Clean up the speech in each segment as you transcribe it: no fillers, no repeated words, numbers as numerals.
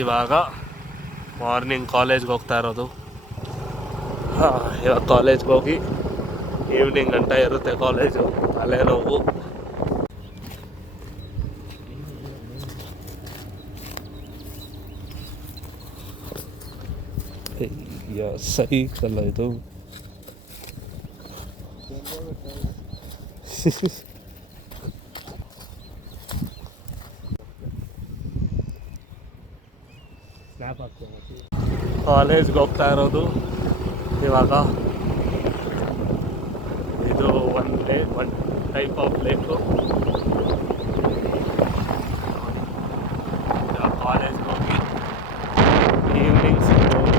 ಇವಾಗ ಮಾರ್ನಿಂಗ್ ಕಾಲೇಜ್ಗೆ ಹೋಗ್ತಾ ಇರೋದು. ಇವಾಗ ಕಾಲೇಜ್ಗೆ ಹೋಗಿ ಈವ್ನಿಂಗ್ ಗಂಟ ಇರುತ್ತೆ ಕಾಲೇಜು. ತಲೆನೋವು. ಸೈಕಲ್ಲ ಇದು. ಕಾಲೇಜ್ಗೆ ಹೋಗ್ತಾ ಇರೋದು ಇವಾಗ. ಇದು ಒನ್ ಟೈಪ್ ಆಫ್ ಲೇಕು. ಕಾಲೇಜ್ಗೆ ಹೋಗಿ ಈವ್ನಿಂಗ್ ಸಿಗ್ಬೋದು.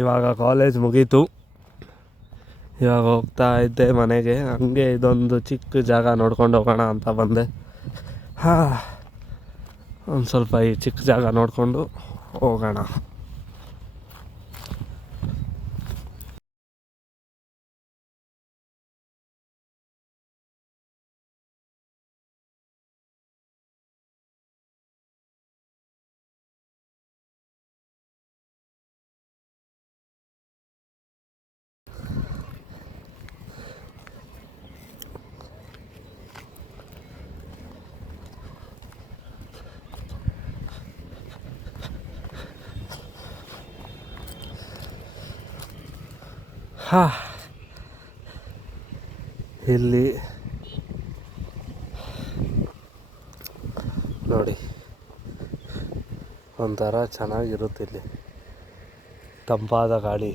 ಇವಾಗ ಕಾಲೇಜ್ ಮುಗೀತು. ಇವಾಗ ಹೋಗ್ತಾ ಇದ್ದೆ ಮನೆಗೆ. ಹಂಗೆ ಇದೊಂದು ಚಿಕ್ಕ ಜಾಗ ನೋಡ್ಕೊಂಡು ಹೋಗೋಣ ಅಂತ ಬಂದೆ. ಒಂದು ಸ್ವಲ್ಪ ಈ ಚಿಕ್ಕ ಜಾಗ ನೋಡಿಕೊಂಡು ಹೋಗೋಣ. ಇಲ್ಲಿ ನೋಡಿ, ಒಂಥರ ಚೆನ್ನಾಗಿರುತ್ತೆ. ಇಲ್ಲಿ ತಂಪಾದ ಗಾಳಿ,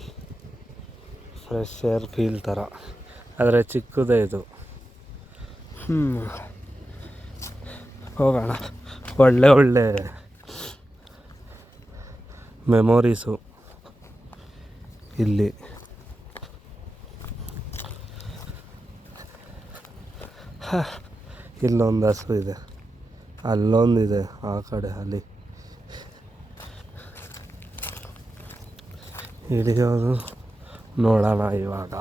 ಫ್ರೆಶ್ ಏರ್ ಫೀಲ್ ಥರ. ಆದರೆ ಚಿಕ್ಕದೇ ಇದು. ಹೋಗೋಣ. ಒಳ್ಳೆ ಮೆಮೊರೀಸು ಇಲ್ಲಿ. ಇಲ್ಲೊಂದು ಹಸು ಇದೆ, ಅಲ್ಲೊಂದಿದೆ ಆ ಕಡೆ. ಅಲ್ಲಿ ಹಿಡಿಯೋದು ನೋಡೋಣ ಇವಾಗ.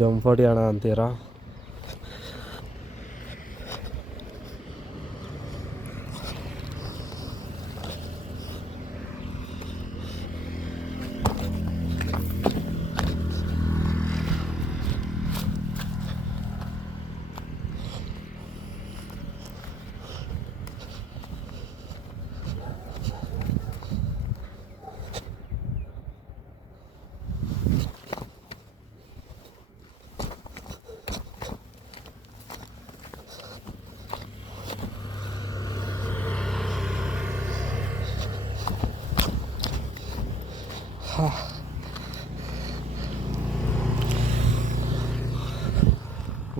ಜಂಪ್ ಹೊಡಿಯೋಣ ಅಂತೀರಾ?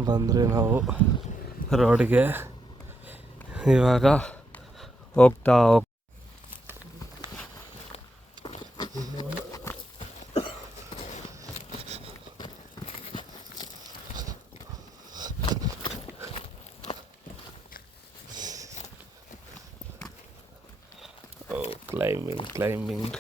ಬಂದರೆ ನಾವು ರೋಡ್ಗೆ ಇವಾಗ ಹೋಗ್ತಾ ಕ್ಲೈಂಬಿಂಗ್.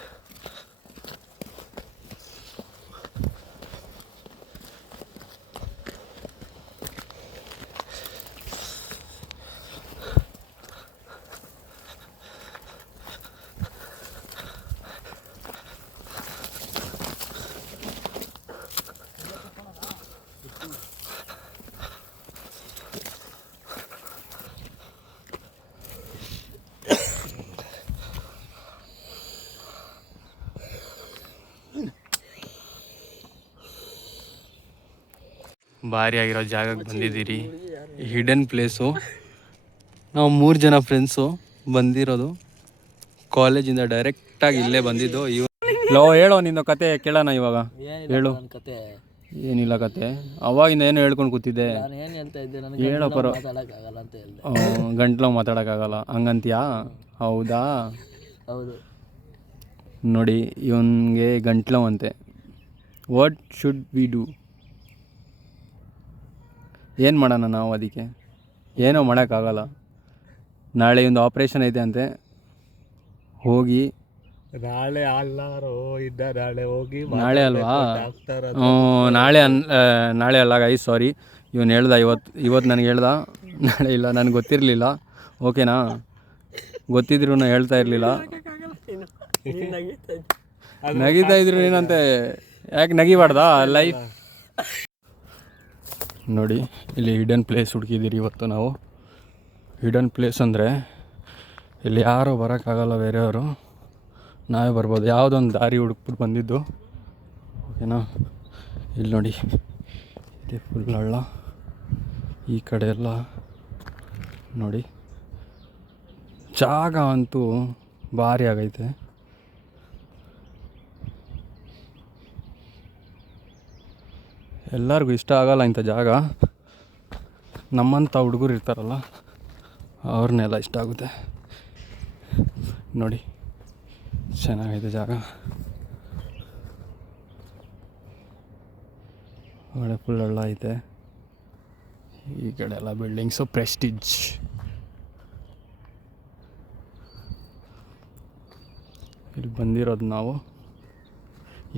ಭಾರಿ ಆಗಿರೋ ಜಾಗಕ್ಕೆ ಬಂದಿದ್ದೀರಿ. Hidden place. ನಾವು 3 ಜನ ಫ್ರೆಂಡ್ಸು ಬಂದಿರೋದು. ಕಾಲೇಜಿಂದ ಡೈರೆಕ್ಟಾಗಿ ಇಲ್ಲೇ ಬಂದಿದ್ದು. ಹೇಳೋ ನಿನ್ನ ಕತೆ ಕೇಳೋಣ ಇವಾಗ. ಹೇಳು. ಏನಿಲ್ಲ ಕತೆ. ಅವಾಗಿಂದ ಏನು ಹೇಳ್ಕೊಂಡು ಕೂತಿದ್ದೆ. ಹೇಳೋ ಪರೋ. ಗಂಟ್ಲು ಮಾತಾಡೋಕ್ಕಾಗಲ್ಲ ಹಂಗಂತೀಯಾ? ಹೌದಾ? ಹೌದು. ನೋಡಿ, ಇವನಿಗೆ ಗಂಟ್ಲು ಅಂತೆ. What should we do? ಏನು ಮಾಡೋಣ ನಾವು? ಅದಕ್ಕೆ ಏನೋ ಮಾಡೋಕ್ಕಾಗಲ್ಲ. ನಾಳೆ ಒಂದು ಆಪ್ರೇಷನ್ ಐತೆ ಅಂತೆ, ಹೋಗಿ ನಾಳೆ ಅಲ್ಲಾರೋ ಇದ್ದ ನಾಳೆ ಹೋಗಿ ನಾಳೆ ಅಲ್ವಾ? ನಾಳೆ ಅಲ್ಲ ಗೈಸ್, ಸಾರಿ. ಇವನು ಹೇಳ್ದ ಇವತ್ತು ನನಗೆ ಹೇಳ್ದ, ನಾಳೆ ಇಲ್ಲ, ನನಗೆ ಗೊತ್ತಿರಲಿಲ್ಲ. ಓಕೆನಾ, ಗೊತ್ತಿದ್ರು ಹೇಳ್ತಾ ಇರಲಿಲ್ಲ. ನಗಿತಾ ಇದ್ರು ಏನಂತೆ, ಯಾಕೆ ನಗಿಬಾರ್ದಾ ಲೈಫ್? ನೋಡಿ ಇಲ್ಲಿ ಹಿಡನ್ ಪ್ಲೇಸ್ ಹುಡುಕಿದ್ದೀರಿ ಇವತ್ತು ನಾವು. ಹಿಡನ್ ಪ್ಲೇಸ್ ಅಂದರೆ ಇಲ್ಲಿ ಯಾರೂ ಬರೋಕ್ಕಾಗಲ್ಲ, ಬೇರೆಯವರು, ನಾವೇ ಬರ್ಬೋದು. ಯಾವುದೊಂದು ದಾರಿ ಹುಡುಕ್ಬಿಟ್ಟು ಬಂದಿದ್ದು. ಓಕೆನಾ, ಇಲ್ಲಿ ನೋಡಿ ಇದೆ ಫುಲ್ ಹಳ್ಳ, ಈ ಕಡೆ ಎಲ್ಲ ನೋಡಿ. ಜಾಗ ಅಂತೂ ಭಾರಿ ಆಗೈತೆ. ಎಲ್ಲರಿಗೂ ಇಷ್ಟ ಆಗಲ್ಲ ಇಂಥ ಜಾಗ, ನಮ್ಮಂಥ ಹುಡುಗರು ಇರ್ತಾರಲ್ಲ ಅವ್ರನ್ನೆಲ್ಲ ಇಷ್ಟ ಆಗುತ್ತೆ. ನೋಡಿ ಚೆನ್ನಾಗೈತೆ ಜಾಗ, ಒಳ್ಳೆ ಫುಲ್ ಹಳ್ಳ ಐತೆ. ಈ ಕಡೆ ಎಲ್ಲ ಬಿಲ್ಡಿಂಗ್ಸು, ಪ್ರೆಸ್ಟೀಜ್. ಇಲ್ಲಿ ಬಂದಿರೋದು ನಾವು,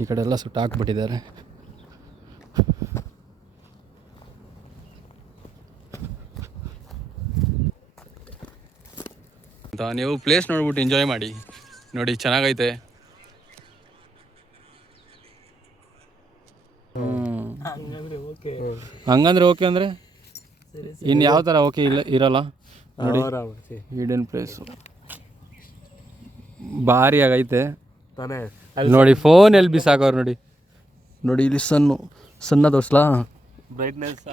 ಈ ಕಡೆ ಎಲ್ಲ ಸುಟ್ಟಾಕ್ಬಿಟ್ಟಿದ್ದಾರೆ. ನೀವು ಪ್ಲೇಸ್ ನೋಡ್ಬಿಟ್ಟು ಎಂಜಾಯ್ ಮಾಡಿ. ನೋಡಿ ಚೆನ್ನಾಗೈತೆ. ಹಂಗಂದ್ರೆ ಓಕೆ ಅಂದರೆ ಇನ್ನು ಯಾವ ಥರ ಓಕೆ ಇರಲ್ಲ. ನೋಡಿ ಹಿಡನ್ ಪ್ಲೇಸು ಭಾರಿ ಆಗೈತೆ ನೋಡಿ. ಫೋನ್ ಎಲ್ಲಿ ಬಿಸಾಕವ್ರು ನೋಡಿ. ನೋಡಿ ಇಲ್ಲಿ ಸಣ್ಣ ತೋರಿಸ್ಲಾ, ಬ್ರೈಟ್ನೆಸ್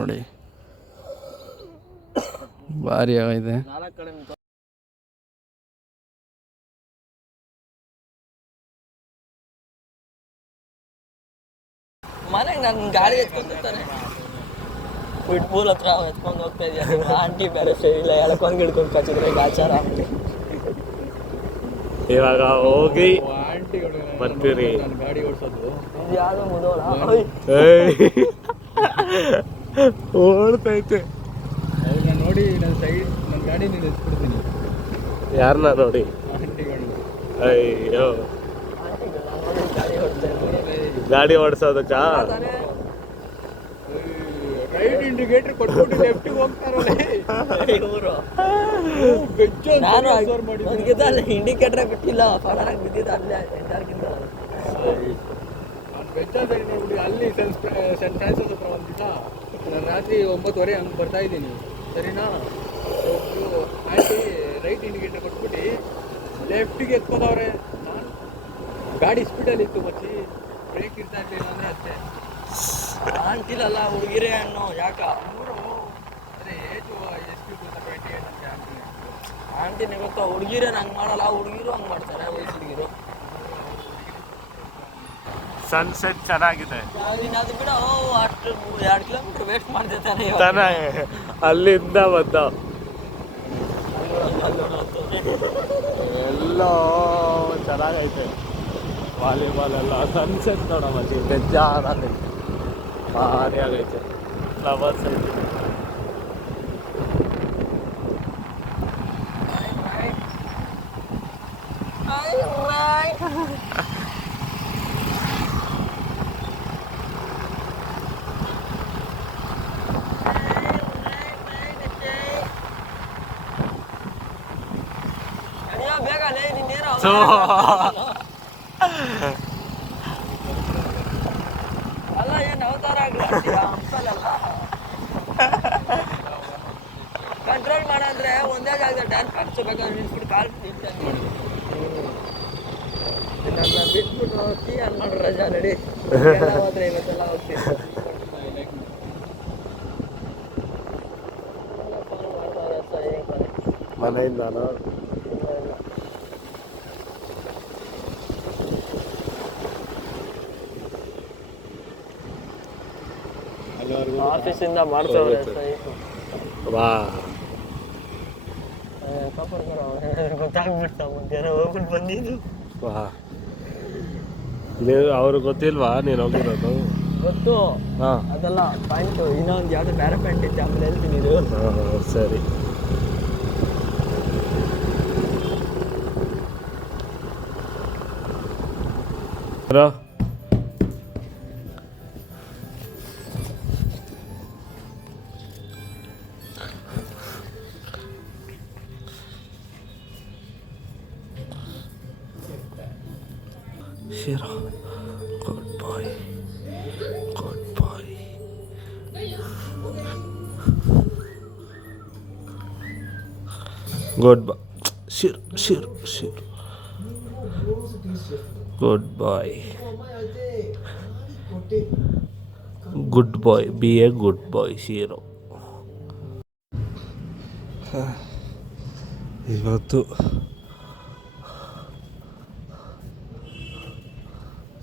ನೋಡಿ ಭಾರಿ ಆಗೈತೆ. ಮನೆಗೆ ನಾನು ಗಾಡಿ ಎತ್ಕೊಂತಾನೆ ಫುಟ್ಬಾಲ್ ಹತ್ರ ಎತ್ಕೊಂಡು ಹೋಗ್ತಾ ಇದ್ದೀವಿ. ಆಂಟಿ ಬೇರೆ ಇಲ್ಲ, ಎಳ್ಕೊಂಡು ಗಿಡ್ಕೊಂಡು ಕಚ್ಚಿದ್ರೆ ಗಾಚಾರ. ಇವಾಗ ಹೋಗಿ ಬರ್ತೀರಿ. ಗಾಡಿ ಓಡಿಸೋದು ಯಾವ್ದೋ ಮುದೋಳ ಓಡ್ತೈತೆ ನೋಡಿ. ನನ್ನ ಗಾಡಿ ನೀನು ಎತ್ಬಿಡ್ತೀನಿ. ಯಾರನ್ನ ನೋಡಿ? ಆಂಟಿಗಳನ್ನ. ಅಯ್ಯೋ, ಗಾಡಿ ಓಡಿಸೋದಕ್ಕ ರೈಟ್ ಇಂಡಿಕೇಟರ್ ಕೊಟ್ಬಿಟ್ಟು ಲೆಫ್ಟಿಗೆ ಹೋಗ್ತಾರಲ್ಲ ಇವರು. ನಾನು ನನಗಿಂತ ಅಲ್ಲಿ ಇಂಡಿಕೇಟ್ರೇ ಬಿಟ್ಟಿಲ್ಲ, ಫಾಡರಾಗಿ ಬಿದ್ದಿದ್ದ ಅಲ್ಲೇ ಎಂಟಾರ್ಗಿಂತ. ನೋಡ್ಬಿಟ್ಟು ಅಲ್ಲಿ ಸೆಂಟ್ ಫ್ರಾನ್ಸಿಸ್ ಹತ್ರ ಬಂದಿಲ್ಲ. ನಾನು ರಾತ್ರಿ 9:30 ಹಂಗೆ ಬರ್ತಾ ಇದ್ದೀನಿ, ಸರಿನಾ? ಆಂಟಿ ರೈಟ್ ಇಂಡಿಕೇಟರ್ ಕೊಟ್ಬಿಟ್ಟು ಲೆಫ್ಟಿಗೆ ಎತ್ಕೋದವ್ರೆ. ನಾನು ಗಾಡಿ ಸ್ಪೀಡಲ್ಲಿ ಇತ್ತು, ಬಚ್ಚಿ ಬ್ರೇಕ್ ಇರ್ತಾ ಇರಲಿಲ್ಲ ಅಂದರೆ ಅಷ್ಟೇ. ಆಂಟಿಲಲ್ಲ ಹುಡುಗಿರೇ ಅನ್ನೋ ಯಾಕ ಅದೇ ಏಜು ಎಷ್ಟು ಗೊತ್ತಾ? 28 ಅಂತ ಆಂಟಿ. ಆಂಟಿನೇ ಗೊತ್ತಾ, ಹುಡುಗಿರೇನು ಹಂಗೆ ಮಾಡಲ್ಲ, ಹುಡುಗಿರು ಹಂಗೆ ಮಾಡ್ತಾರೆ. ಹುಡುಗಿರು ಸನ್ಸೆಟ್ ಚೆನ್ನಾಗಿದೆ. ಅದು ಬಿಡ, ಅಷ್ಟು 2 ಕಿಲೋಮೀಟರ್ ವೇಸ್ಟ್ ಮಾಡ್ತಿರ್ತಾನೆ ತಾನೇ ಅಲ್ಲಿಂದ ಬಂದ ಎಲ್ಲ ಚೆನ್ನಾಗೈತೆ. ವಾಲಿಬಾಲ್ ಎಲ್ಲ ಸನ್ಸೆಟ್ ನೋಡಮ್ಮ, ಬೇಜಾರಾಗೈತೆ, ಭಾರಿ ಆಗೈತೆ. ಫ್ಲವರ್ಸ್ ಐತೆ. ಅಲ್ಲ ಏನು ಅವತಾರ ಹಂಸಲಲ್ಲ. ಕಂಟ್ರೋಲ್ ಮಾಡಂದ್ರೆ ಒಂದೇ ಜಾಗದಲ್ಲಿ ಡ್ಯಾನ್ಸ್ ಕಾಣಿಸ್ಬೇಕಾದ್ರೆ ನಿಲ್ಸ್ಬಿಟ್ಟು ಕಾಲು ನಿಲ್ತಂಗೆ ನನ್ನ ಬಿಟ್ಬಿಟ್ಟು ಹೋಗ್ತಿ ಅನ್ ಮಾಡ್ರಿ ರಜಾ ನಡಿ ಹೋದ್ರೆ ಇವತ್ತೆಲ್ಲ ಹೋಗ್ತೀನಿ. ಮನೆಯಿಂದ ಆಫೀಸಿಂದ ಮಾಡ್ತವ್ರೆ ವಾ, ಗೊತ್ತಾಗ್ಬಿಡ್ತಾ ಮಧ್ಯಾಹ್ನ ಹೋಗ್ಬಿಟ್ಟು ಬಂದಿದ್ದು. ವಾ, ನೀವು ಅವ್ರಿಗೆ ಗೊತ್ತಿಲ್ವಾ ನೀನು ಹೋಗಿರೋದು? ಗೊತ್ತು ಹಾಂ ಅದೆಲ್ಲ ಪ್ಯಾಂಟು ಇನ್ನೊಂದು ಯಾವುದೋ ಬೇರೆ ಪ್ಯಾಂಟ್ ಇತ್ತು ಆಮೇಲೆ ಹೇಳ್ತೀನಿ ಇದು ಹಾಂ ಸರಿ. Hello Shiro, good boy, good boy. Good boy. Shiro. Good boy. Good boy. Be a good boy, Shiro. ಇವತ್ತು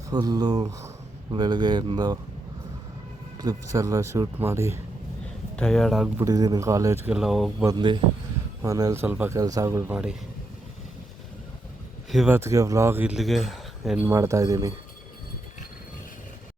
ಫುಲ್ಲು ಬೆಳಗ್ಗೆಯಿಂದ ಕ್ಲಿಪ್ಸ್ ಎಲ್ಲ ಶೂಟ್ ಮಾಡಿ ಟಯರ್ಡ್ ಆಗಿಬಿಟ್ಟಿದ್ದೀನಿ. ಕಾಲೇಜ್ಗೆಲ್ಲ ಹೋಗಿ ಬಂದು ಮನೇಲಿ ಸ್ವಲ್ಪ ಕೆಲಸಗಳು ಮಾಡಿ ಇವತ್ತಿಗೆ ವ್ಲಾಗ್ ಇಲ್ಲಿಗೆ ಎಂಡ್ ಮಾಡ್ತಾಯಿದ್ದೀನಿ.